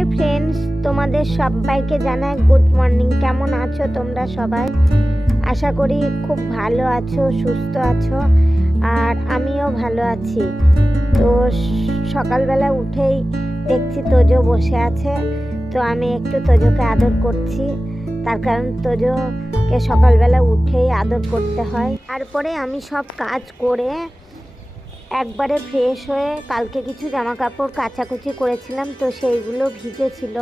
Hi friends, তোমাদের সবাইকে জানাই গুড মর্নিং। কেমন আছো তোমরা সবাই? আশা করি খুব ভালো আছো, সুস্থ আছো, আর আমিও ভালো আছি। তো সকালবেলা উঠেই দেখছি তোজো বসে আছে, তো আমি একটু তোজোকে আদর করছি। তার কারণ তোজোকে সকালবেলা উঠেই আদর করতে হয়। তারপরে আমি সব কাজ করে একবারে ফ্রেশ হয়ে কালকে কিছু জামা কাপড় কাচাকুচি করেছিলাম, তো সেইগুলো ভিজে ছিল।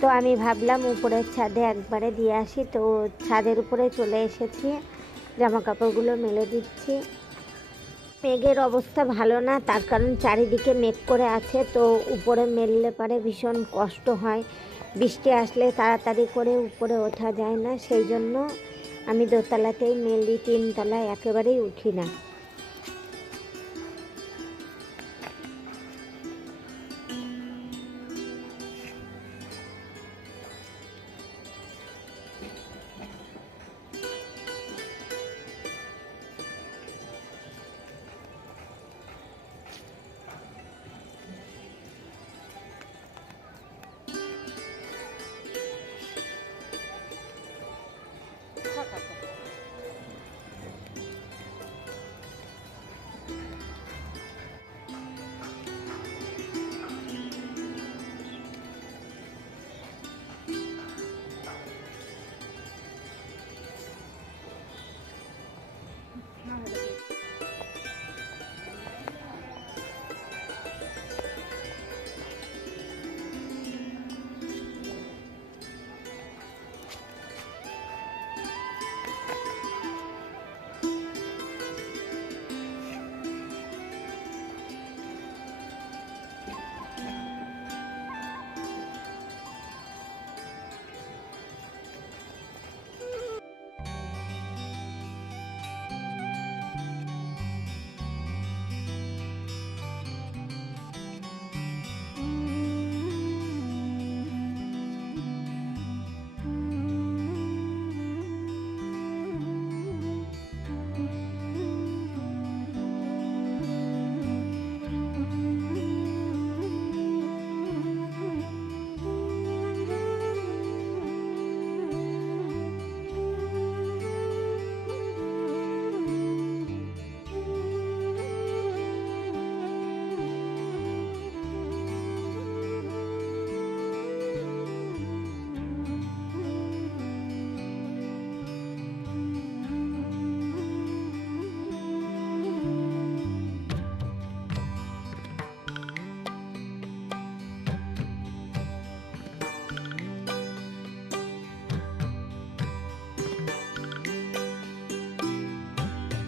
তো আমি ভাবলাম উপরের ছাদে একবারে দিয়ে আসি, তো ছাদের উপরে চলে এসেছি, জামা কাপড়গুলো মেলে দিচ্ছি। মেঘের অবস্থা ভালো না, তার কারণ চারিদিকে মেঘ করে আছে, তো উপরে মেললে পারে ভীষণ কষ্ট হয়। বৃষ্টি আসলে তাড়াতাড়ি করে উপরে ওঠা যায় না, সেই জন্য আমি দোতলাতেই মেলি, তিনতলায় একেবারেই উঠি না।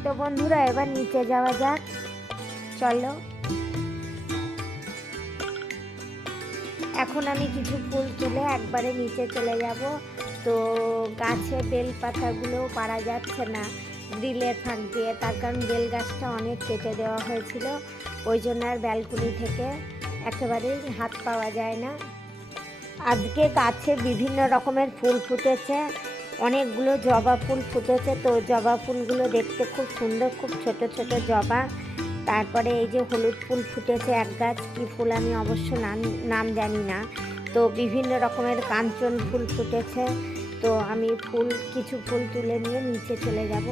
তো বন্ধুরা, এবার নিচে যাওয়া যাক, চলো। এখন আমি কিছু ফুল তুলে একবারে নিচে চলে যাব। তো গাছে বেল পাতাগুলো পারা যাচ্ছে না গ্রিলের ফাঁক দিয়ে, তার কারণ বেল গাছটা অনেক কেটে দেওয়া হয়েছিল, ওই জন্য আর ব্যালকনি থেকে একেবারেই হাত পাওয়া যায় না। আজকে গাছে বিভিন্ন রকমের ফুল ফুটেছে, অনেকগুলো জবা ফুল ফুটেছে। তো জবা ফুলগুলো দেখতে খুব সুন্দর, খুব ছোট ছোট জবা। তারপরে এই যে হলুদ ফুল ফুটেছে এক গাছ, কি ফুল আমি অবশ্য নাম জানি না। তো বিভিন্ন রকমের কাঞ্চন ফুল ফুটেছে। তো আমি কিছু ফুল তুলে নিয়ে নিচে চলে যাব।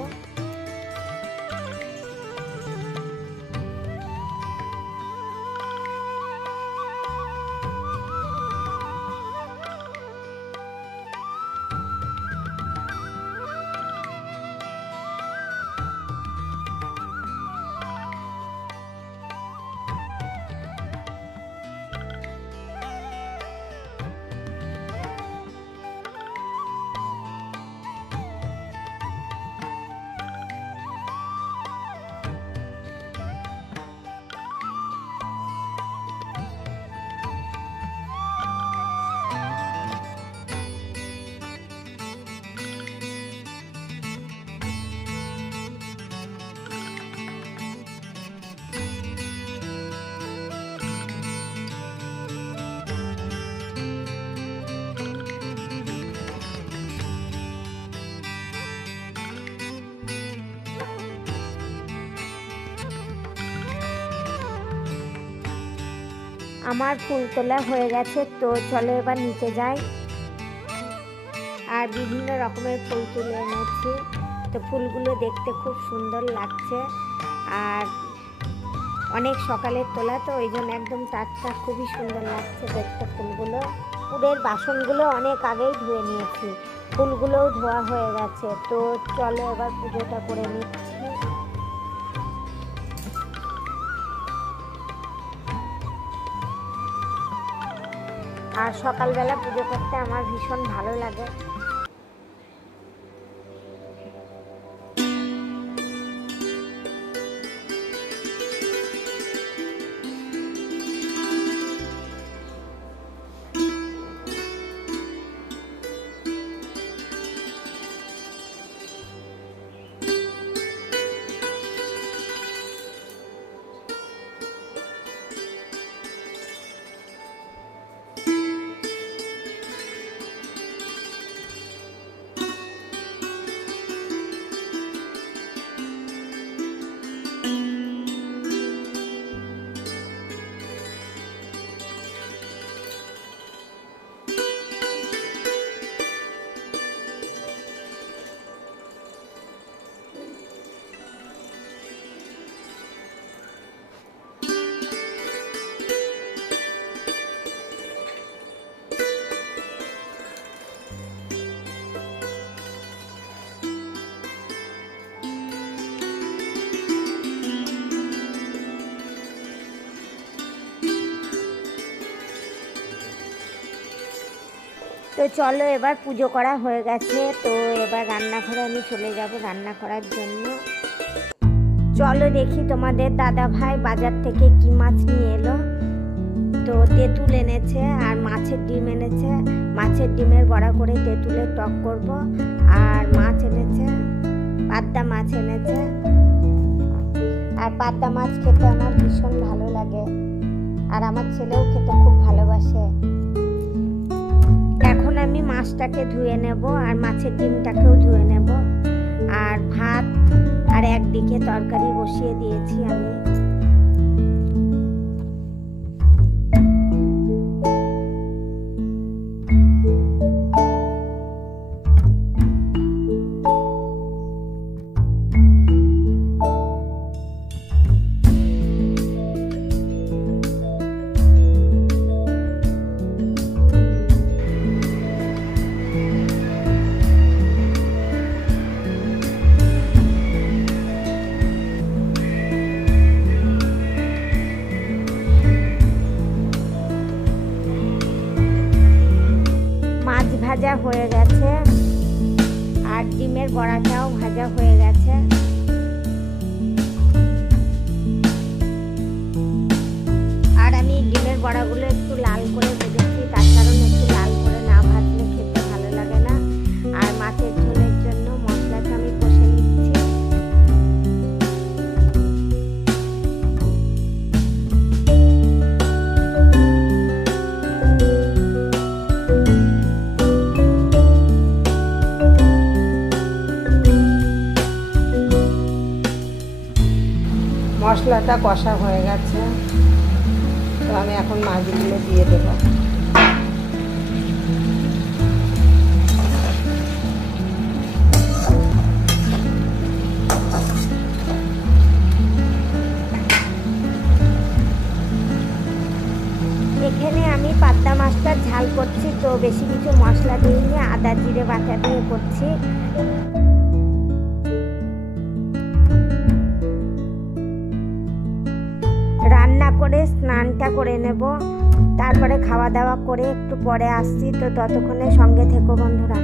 আমার ফুল তোলা হয়ে গেছে, তো চলো এবার নিচে যাই। আর বিভিন্ন রকমের ফুল তুলে এনেছি, তো ফুলগুলো দেখতে খুব সুন্দর লাগছে। আর অনেক সকালের তোলা, তো ওই জন্য একদম টাটকা, খুবই সুন্দর লাগছে দেখতে ফুলগুলো। পুরের বাসনগুলো অনেক আগেই ধুয়ে নিয়েছি, ফুলগুলোও ধোয়া হয়ে গেছে। তো চলো এবার পুজোটা করে নিচ্ছি। আর সকালবেলা পুজো করতে আমার ভীষণ ভালো লাগে। তো চলো এবার পুজো করা হয়ে গেছে, তো এবার রান্নাঘরে আমি চলে যাব রান্না করার জন্য। চলো দেখি তোমাদের দাদা ভাই বাজার থেকে কি মাছ নিয়ে এলো। তো তেঁতুল এনেছে আর মাছের ডিম এনেছে। মাছের ডিমের বড়া করে তেঁতুলের টক করব। আর মাছ এনেছে, পাবদা মাছ এনেছে। আর পাবদা মাছ খেতে আমার ভীষণ ভালো লাগে, আর আমার ছেলেও খেতে খুব ভালোবাসে। এখন আমি মাছটাকে ধুয়ে নেব আর মাছের ডিমটাকেও ধুয়ে নেব। আর ভাত আর একদিকে তরকারি বসিয়ে দিয়েছি আমি। ভাজা হয়ে গেছে আর ডিমের বড়াটাও ভাজা হয়ে গেছে। আর আমি ডিমের বড়াগুলো একটু লাল করে ভেজেছি, তার কারণ একটু লাল করে না ভাজলে খেতে ভালো লাগে না। আর মাছের ঝোলের জন্য মশলাটা আমি কষে নিচ্ছি। মশলাটা কষা হয়ে গেছে, তো আমি এখন মাছগুলো দিয়ে দেবো। এখানে আমি পাবদা মাছটার ঝাল করছি, তো বেশি কিছু মশলা দিইনি, আদা জিরে বাটা দিয়ে করছি। রান্না করে স্নানটা করে নেব, তারপরে খাওয়া দাওয়া করে একটু পরে আসছি। তো ততক্ষণে সঙ্গে থেকো বন্ধুরা।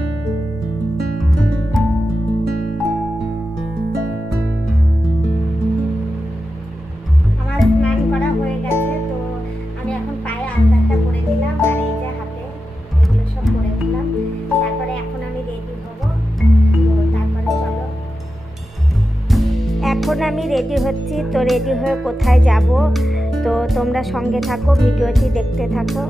আমার স্নান করা হয়ে গেছে, তো আমি এখন পায়ে আলতাটা করে দিলাম আর এই যে হাতে এগুলো সব করে দিলাম। তারপরে এখন আমি রেডি হব। তো তারপরে চলো, এখন আমি রেডি হচ্ছি। তো রেডি হয়ে কোথায় যাব, তো তোমরা সঙ্গে থাকো, ভিডিওটি দেখতে থাকো।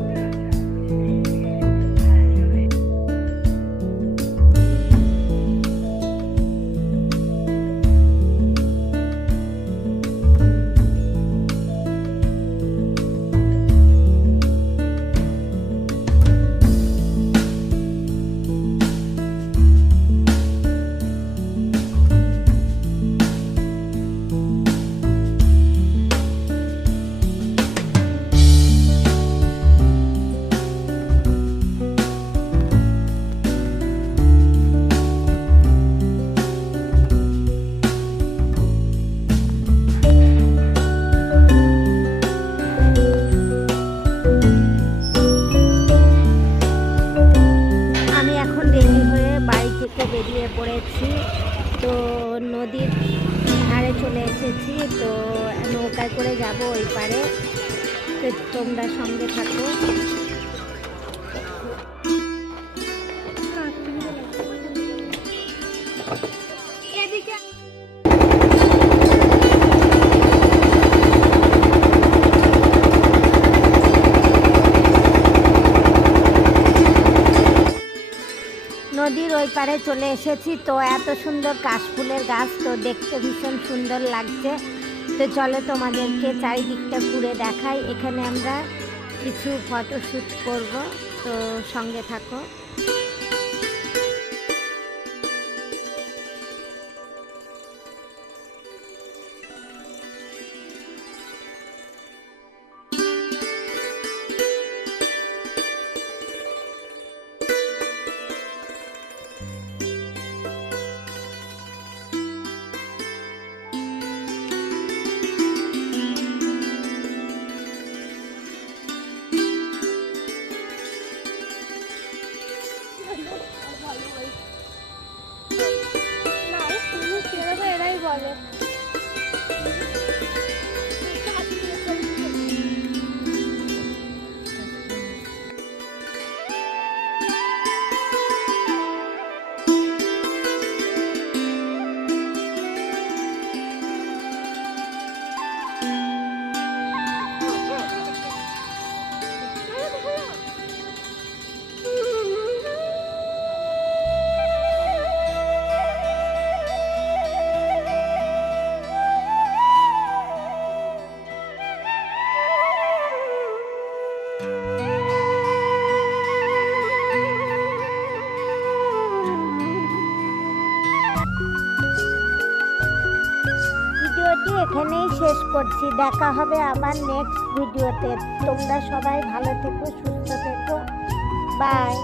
যাব ওই পারে, তো তোমরা সঙ্গে থাকো। নদীর ওই পারে চলে এসেছি, তো এত সুন্দর কাশফুলের গাছ, তো দেখতে ভীষণ সুন্দর লাগছে। তো চলো তোমাদেরকে চারিদিকটা ঘুরে দেখাই। এখানে আমরা কিছু ফটোশ্যুট করব, তো সঙ্গে থাকো। এরাই বলে ভিডিওটি এখানেই শেষ করছি, দেখা হবে আবার নেক্সট ভিডিওতে। তোমরা সবাই ভালো থেকো, সুস্থ থেকো, বাই।